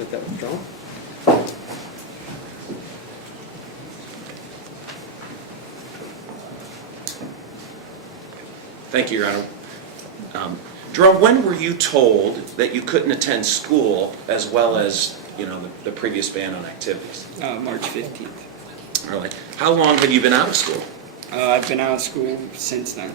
Put that withdrawn. Thank you, Your Honor. Jerome, when were you told that you couldn't attend school as well as, the previous ban on activities? March 15th. All right. How long have you been out of school? I've been out of school since then.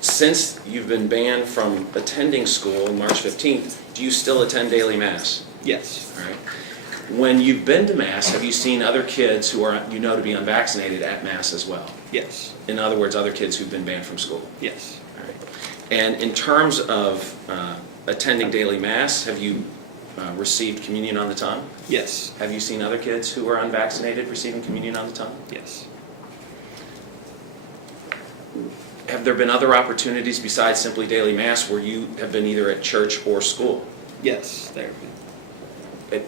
Since you've been banned from attending school March 15th, do you still attend daily mass? Yes. All right. When you've been to mass, have you seen other kids who are to be unvaccinated at mass as well? Yes. In other words, other kids who've been banned from school? Yes. All right. And in terms of attending daily mass, have you received communion on the tongue? Yes. Have you seen other kids who are unvaccinated receiving communion on the tongue? Yes. Have there been other opportunities besides simply daily mass where you have been either at church or school? Yes, there have been.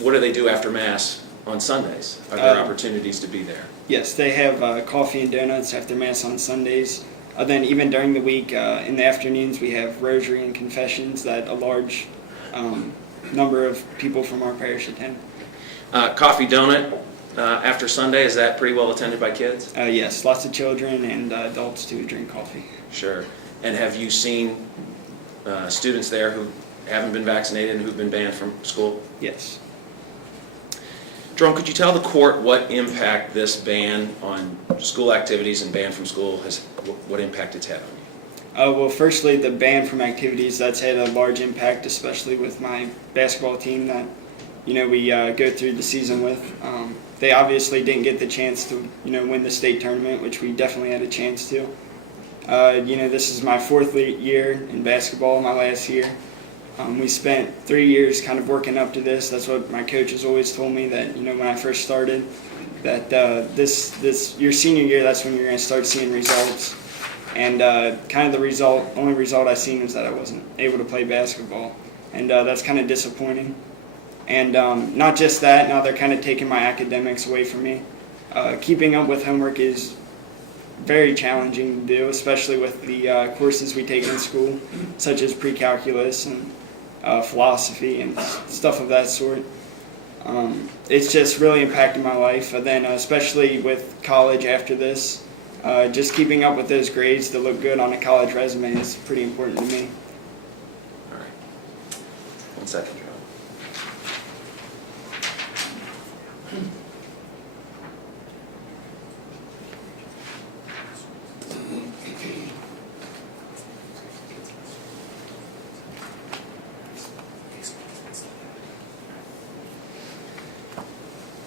What do they do after mass on Sundays? Are there opportunities to be there? Yes, they have coffee and donuts after Mass on Sundays. Then even during the week, in the afternoons, we have rosary and confessions that a large number of people from our parish attend. Coffee donut after Sunday, is that pretty well attended by kids? Yes, lots of children and adults too drink coffee. Sure. And have you seen students there who haven't been vaccinated and who've been banned from school? Yes. Jerome, could you tell the court what impact this ban on school activities and ban from school what impact it's had on you? Well, firstly, the ban from activities, that's had a large impact, especially with my basketball team that, we go through the season with. They obviously didn't get the chance to, win the state tournament, which we definitely had a chance to. This is my fourth year in basketball, my last year. We spent 3 years kind of working up to this. That's what my coaches always told me, that when I first started, that this your senior year, that's when you're going to start seeing results. And kind of the only result I seen was that I wasn't able to play basketball, and that's kind of disappointing. And not just that, now they're kind of taking my academics away from me. Keeping up with homework is very challenging to do, especially with the courses we take in school, such as pre-calculus and philosophy and stuff of that sort. It's just really impacted my life. And then especially with college after this, just keeping up with those grades to look good on a college resume is pretty important to me. All right. 1 second, Jerome.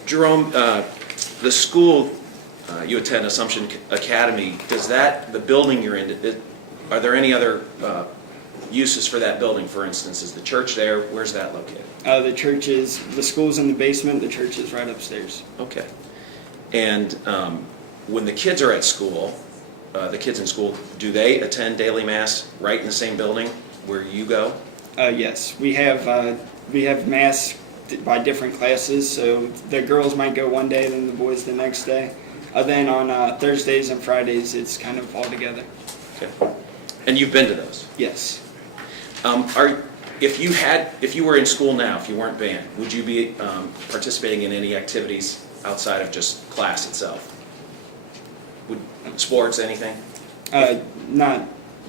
Jerome, the school you attend, Assumption Academy, the building you're in, are there any other uses for that building? For instance, is the church there? Where's that located? The school's in the basement, the church is right upstairs. Okay. And when the kids are at school, the kids in school, do they attend daily mass right in the same building where you go? Yes, we have mass by different classes, so the girls might go one day, then the boys the next day. Then on Thursdays and Fridays, it's kind of all together. Okay. And you've been to those? Yes. If you were in school now, if you weren't banned, would you be participating in any activities outside of just class itself? Would sports, anything?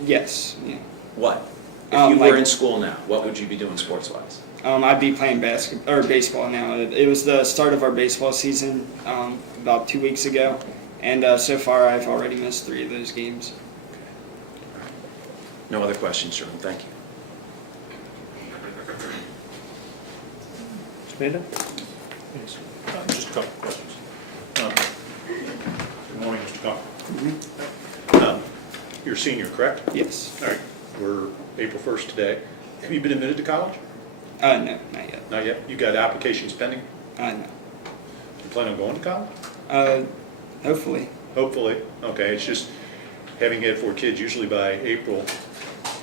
Yes. Yeah. What? If you were in school now, what would you be doing sports-wise? I'd be playing baseball now. It was the start of our baseball season about 2 weeks ago, and so far I've already missed 3 of those games. No other questions, Jerome. Thank you. Mr. Panda? Yes. Just a couple of questions. Good morning, Mr. Kunkel. You're a senior, correct? Yes. All right. We're April 1st today. Have you been admitted to college? No, not yet. Not yet. You got applications pending? No. You plan on going to college? Hopefully. Hopefully. Okay. It's just having had 4 kids. Usually by April,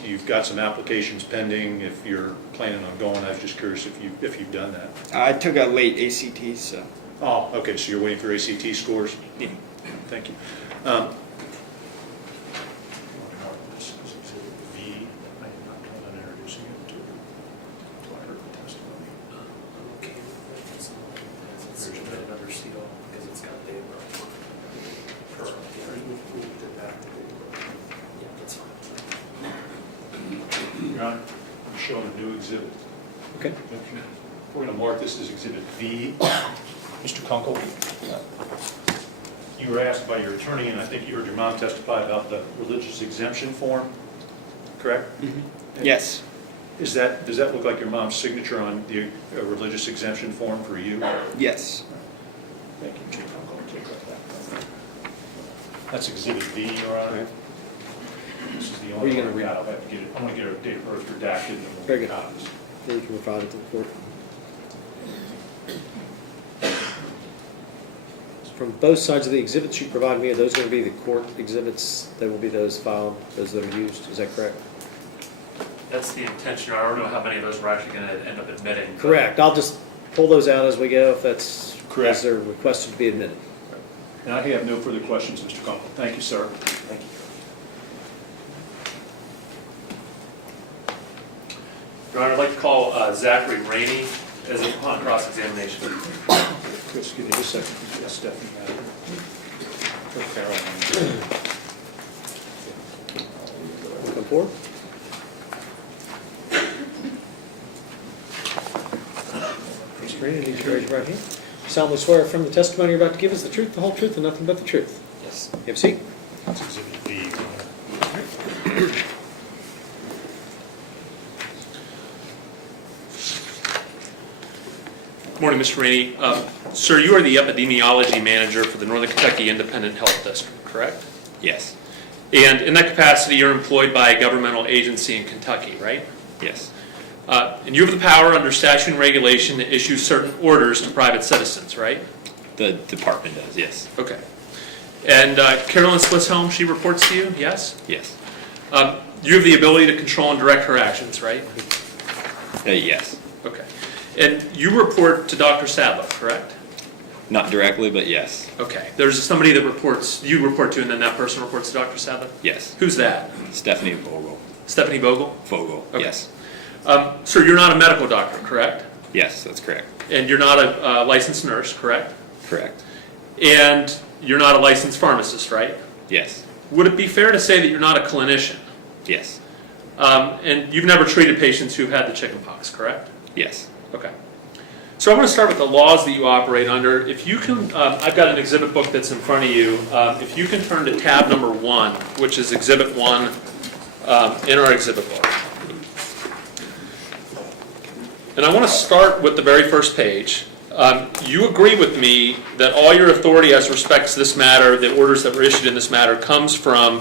you've got some applications pending. If you're planning on going, I was just curious if you've done that. I took a late ACT, so. Oh, okay. So you're waiting for ACT scores? Yeah. Thank you. showing a new exhibit. Okay. We're going to mark this as Exhibit V. Mr. Kunkel, you were asked by your attorney, and I think you heard your mom testify about the religious exemption form, correct? Yes. Does that look like your mom's signature on the religious exemption form for you? Yes. Thank you, Mr. Kunkel. Take that. That's Exhibit V, Your Honor. Okay. This is the Are only you one gonna we read? got. I'll have to get it. I want to get her date of birth redacted, and then Very we'll good. get copies. Then you can provide it to the court. From both sides of the exhibits you provided me, are those going to be the court exhibits that will be those filed, those that are used? Is that correct? That's the intention. I don't know how many of those we're actually going to end up admitting. but- Correct. I'll just pull those out as we go if that's, Correct. as they're requested to be admitted. And I have no further questions, Mr. Kunkel. Thank you, sir. Thank you. Your Honor, I'd like to call Zachary Rainey as a upon cross-examination. Chris, give me just a second. Yes, Stephanie. Caroline. Come forward. Mr. Green, I need you to raise your right hand. Solemnly swear from the testimony you're about to give is the truth, the whole truth, and nothing but the truth. Yes. You have a seat. That's Exhibit V. Your Honor. Morning, Mr. Rainey. Sir, you are the epidemiology manager for the Northern Kentucky Independent Health District, correct? Yes. And in that capacity, you're employed by a governmental agency in Kentucky, right? Yes. And you have the power under statute and regulation to issue certain orders to private citizens, right? The department does, yes. Okay. And Carolyn Swisshelm, she reports to you, yes? Yes. You have the ability to control and direct her actions, right? Yes. Okay. And you report to Dr. Sadler, correct? Not directly, but yes. Okay. There's somebody that you report to, and then that person reports to Dr. Sadler? Yes. Who's that? Stephanie Vogel. Stephanie Vogel? Vogel, Okay. yes. Sir, you're not a medical doctor, correct? Yes, that's correct. And you're not a licensed nurse, correct? Correct. And you're not a licensed pharmacist, right? Yes. Would it be fair to say that you're not a clinician? Yes. And you've never treated patients who've had the chickenpox, correct? Yes. Okay. So I'm going to start with the laws that you operate under. If you can, I've got an exhibit book that's in front of you. If you can turn to tab number 1, which is exhibit 1 in our exhibit book. And I want to start with the very first page. You agree with me that all your authority as respects this matter, the orders that were issued in this matter, comes from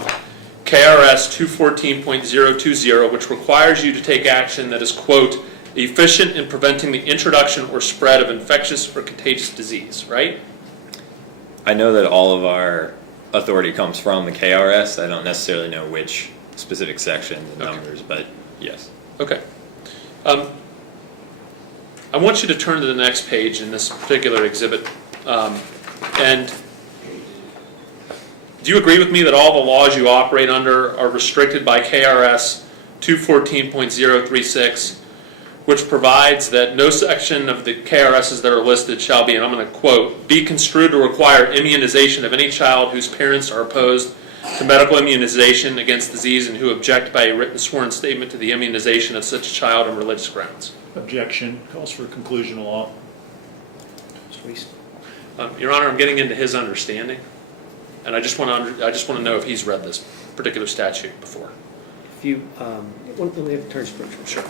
KRS 214.020, which requires you to take action that is, quote, efficient in preventing the introduction or spread of infectious or contagious disease, right? I know that all of our authority comes from the KRS. I don't necessarily know which specific sections and Okay. numbers, but yes. Okay. I want you to turn to the next page in this particular exhibit. And do you agree with me that all the laws you operate under are restricted by KRS 214.036, which provides that no section of the KRSs that are listed shall be, and I'm going to quote, be construed to require immunization of any child whose parents are opposed to medical immunization against disease and who object by a written sworn statement to the immunization of such a child on religious grounds. Objection. Calls for a conclusion of law. Mr. Weiss. Your Honor, I'm getting into his understanding, and I just want to know if he's read this particular statute before. If you, let me have the attorney's approach. Sure.